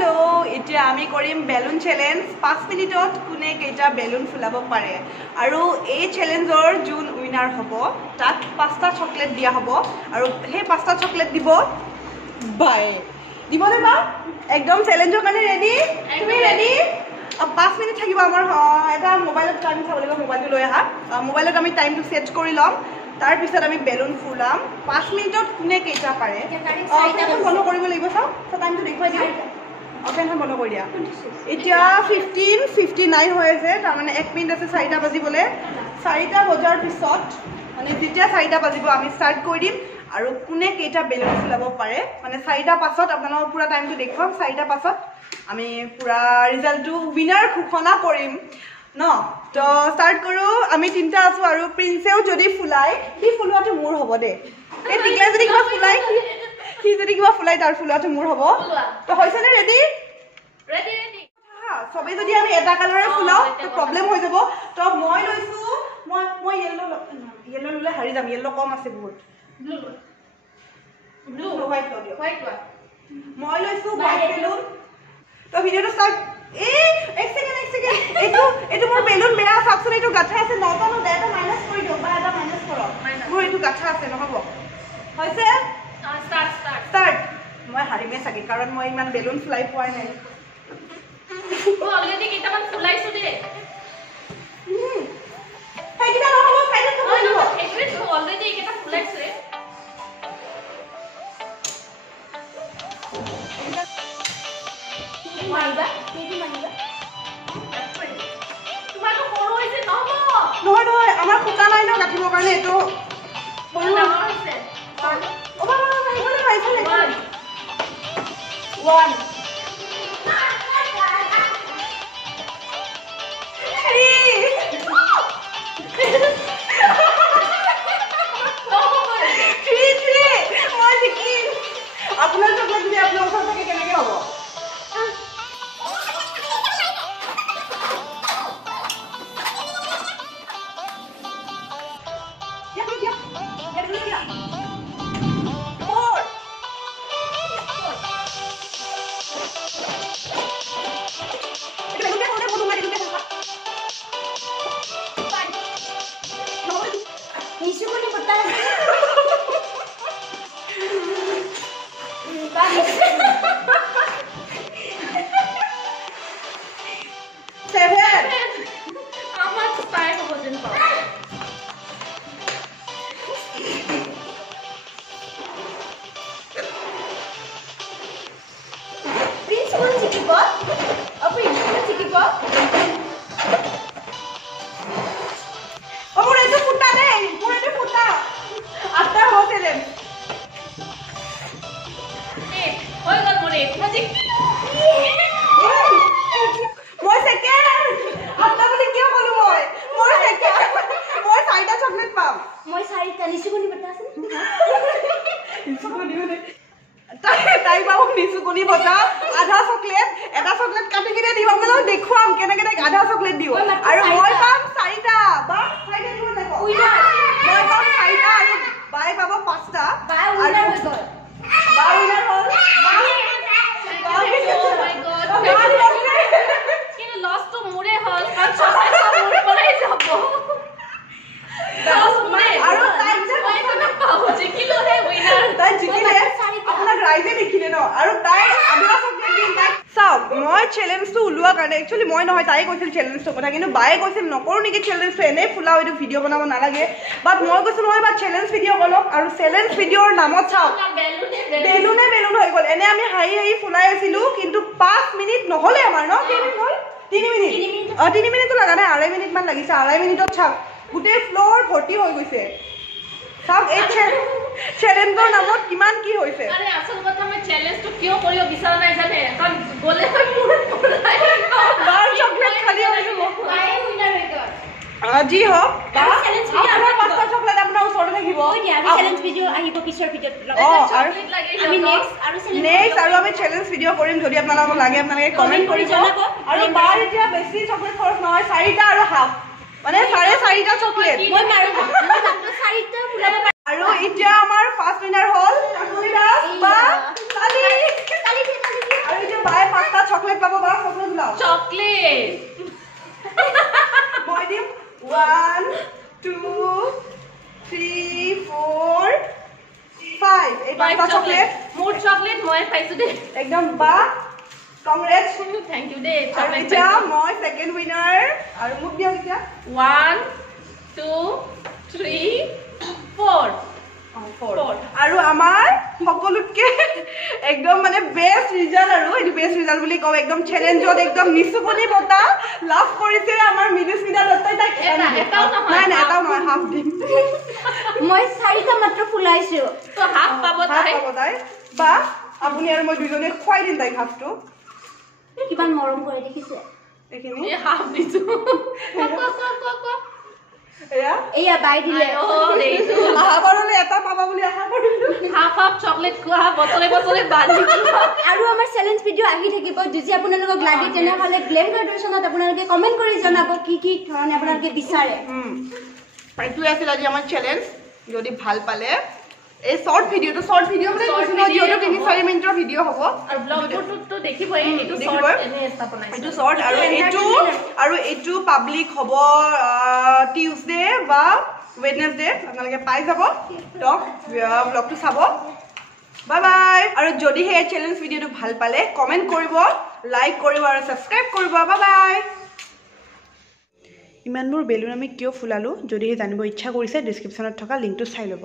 hello इतना आमी करिम balloon challenge 5 मिनिटत कोने केटा बेलून फुलाब पारे आरो ए चैलेंजर जोन उइनार हबो ताक 5टा चॉकलेट दिया हबो आरो हे 5टा चॉकलेट दिबो बाय दिबो देबा एकदम चैलेंजर काने रेडी তুমি रेडी अब 5 मिनिट থাকিব আমাৰ এটা মোবাইলত টাইম চাব লাগিব মোবাইলটো লৈ আহা মোবাইলত আমি টাইমটো সেট কৰি লম तार पिছত আমি বেলুন ফুলাম 5 মিনিটত কোনে কেইটা পারে এটা বন্ধ কৰিব লাগিব সব টাইমটো দেখুৱাই দিও অপেনখন বন্ধ কৰি দিয়া এতিয়া 15:59 হৈ আছে তাৰ মানে 1 মিনিট আছে 4টা বাজিবলে 4টা বজাৰ পিছত মানে যেতিয়া 4টা বাজিব আমি স্টাৰ্ট কৰি দিম আৰু কোনে কেইটা বেলুন ফুলাব পাৰে মানে 4টা পাছত আপোনালোকৰ পুৰা টাইমটো দেখুৱাম 4টা পাছত আমি পুৰা ৰিজাল্টটো উইনাৰ ঘোষণা কৰিম ন তো স্টাৰ্ট কৰো আমি তিনটা আছো আৰু প্ৰিন্সেও যদি ফুলাই কি ফুলুৱাটো মোৰ হ'ব দে এই টিকলা যদি কিবা ফুলাই কি যদি কিবা ফুলাই তাৰ ফুলুৱাটো মোৰ হ'ব তো হৈছে নে ৰেডি ৰেডি ৰেডি সবে যদি আমি এটা কালাৰে ফুলাও তো প্ৰবলেম হৈ যাব তো মই লৈছো মই ইয়েলো ললে হাৰি যাম ইয়েলো কম আছে বহুত ব্লু হোয়াইট দিও হোয়াইট মই লৈছো হোয়াইট বেলুন তো ভিডিওটো স্টার্ট एक सेकेंड एटु मोर बेलुन बेया साबसुन एटु गाथा আছে 9টা ন 10টা माइनस কৰি দিও বা এটা माइनस কৰ मोर एटु गाथा আছে নহব হৈছে स्टार्ट মই হাৰিমে সাকি কাৰণ মই ইমান বেলুন ফ্লাই পোৱা নাই ও অলৰেডি কেইটামান ফুলাইছো দে হেকিটা নহব সাইডত থব দিব এটো অলৰেডি কেইটা ফুলাইছে মাইবা নহয় নহয় আমাৰ ফুটা নাই ন গাঠিব কাৰণে এটো বড় আছে ও বাবা এইফালে আইছলে 1 আপনার চকলেট যদি আপনার ওখান থেকে কেনেকে হবো आधा चॉकलेट এটা চকলেট কাটি কিনে দিম আপোনাক দেখুৱাম কেনেকে তাক আধা চকলেট দিও আৰু মই পাম 4টা বা 4টা দিব দেখো মই পাম 4টা আৰু বাই পাব 5টা বাই উইনাৰ হৈ গল বাই উইনাৰ হল ও মাই গড কিন্তু লস তো মোৰে হল কাৰণ চকলেট মোৰ পৰাই যাব আৰু তাই যে পাব যে কিলো হে উইনাৰ তাই জিকিলে আপোনাক ৰাইজে দেখিলে ন আৰু তাই আধা চকলেট দিম তাই চাও মই চ্যালেঞ্জটো উলোৱা কাৰণে একচুয়ালি মই নহয় তাই কৈছিল চ্যালেঞ্জটো কথা কিন্তু বায়ে কৈছিল নকৰো নেকি চ্যালেঞ্জটো এনে ফুলাও এটো ভিডিও বনাব নালাগে বাট মই কৈছিল মই বা চ্যালেঞ্জ ভিডিও বনাম আৰু চ্যালেঞ্জ ভিডিওৰ নামত চাও বেলুনে বেলুন হৈ গল এনে আমি হাই হাই ফুলাই আছিলো কিন্তু 5 মিনিট নহলে আমাৰ ন কেনে হল 3 মিনিট 3 মিনিট লাগা নাই 2.5 মিনিট মান লাগিছে 2.5 মিনিটত চাও গুটে ফ্লোৰ ভৰ্তি হৈ গৈছে সব এই চ্যালেঞ্জৰ নামত কিমান কি হৈছে আৰে আসল কথা মই চ্যালেঞ্জটো কিয় কৰিব বিচাৰা নাই জানে কাৰণ গলে হয় মোৰ পলাই বাৰ চকলেট খালি হৈ যাব বাই উইনাৰ হৈ গল আজি হ বা আপোনাৰ 5টা চকলেট আপোনাৰ ওচৰত থাকিব আমি চ্যালেঞ্জ ভিডিও আহিব পিছৰ ভিডিওত আমি নেক্সট আৰু আমি চ্যালেঞ্জ ভিডিও কৰিম যদি আপোনালোকক লাগে আপোনালোকে কমেন্ট কৰি জনাব আৰু বাৰ এতিয়া বেছি চকলেট খৰচ নহয় 4টা আৰু হাফ মানে 4.5টা চকলেট মই মাৰো মই মাত্ৰ 4টা ফুলাব আৰু এতিয়া আমাৰ ফাৰ্স্ট উইনাৰ হল কাকুলি দাস বা তালি তালি আৰু এতিয়া বাই 5টা চকলেট মই দিম 1 2 3 4 5 এই পাঁচটা চকলেট মোৰ চকলেট মই খাইছো দে একদম বা কংগ্ৰেটস থ্যাংক ইউ দে আৰু চকলেট এতিয়া মই সেকেন্ড উইনাৰ আৰু মোক দিয়ক এতিয়া 1 2 3 4 আৰু আমাৰ সকলোতকে একদম মানে বেষ্ট ৰিজাল্ট আৰু এই বেষ্ট ৰিজাল্ট বুলি কওঁ একদম চ্যালেঞ্জত একদম নিচুপনি বটা লাভ কৰিছে আমাৰ মিনুস্মিতা দত্তই তাক এটাও নহয় নাই নাই এটাও নহয় হাফ দিম মই 4টা মাত্ৰ ফুলাইছো তো হাফ পাব তাই বা আপুনি আৰু মই দুজনে খুৱাই দিম তাইক হাফটো কিমান মৰম কৰে দেখিছে এইখিনি এই হাফ দিছো এয়া বাই দিলে আহাবাৰলৈ এটা পাবা বুলি আশা কৰিলো হাফ হাফ চকলেট খোৱা বছৰে বছৰে বান্ধি আৰু আমাৰ চ্যালেঞ্জ ভিডিও আহি থাকিব যদি আপোনালোকক লাগে তেনেহলে গ্লেম গ্ৰেডুৱেশ্যনত আপোনালোকে কমেন্ট কৰি জনাব কি কি ধৰণে আপোনালোকে বিচাৰে এইটোৱে আছিল আজি আমাৰ চ্যালেঞ্জ যদি ভাল পালে এই শৰ্ট ভিডিও মানে যিহেতু 3-4 মিনিটৰ ভিডিও হ'ব আৰু ব্লগটো দেখিবই এইটো শৰ্ট এনে এটা বনাইছো এইটো শৰ্ট আৰু এইটো পাব্লিক হ'ব টিউজডে বা ওয়েডনেসডে আপোনালোকে পাই যাব ব্লগটো চাব বাই বাই আৰু যদি এই চ্যালেঞ্জ ভিডিওটো ভাল পালে কমেন্ট কৰিব লাইক কৰিব আৰু সাবস্ক্ৰাইব কৰিব বাই বাই ইমানবোৰ বেলুন আমি কিয় ফুলালো যদি জানিব ইচ্ছা কৰিছে ডেসক্ৰিপচনত থকা লিংকটো চাই ল'ব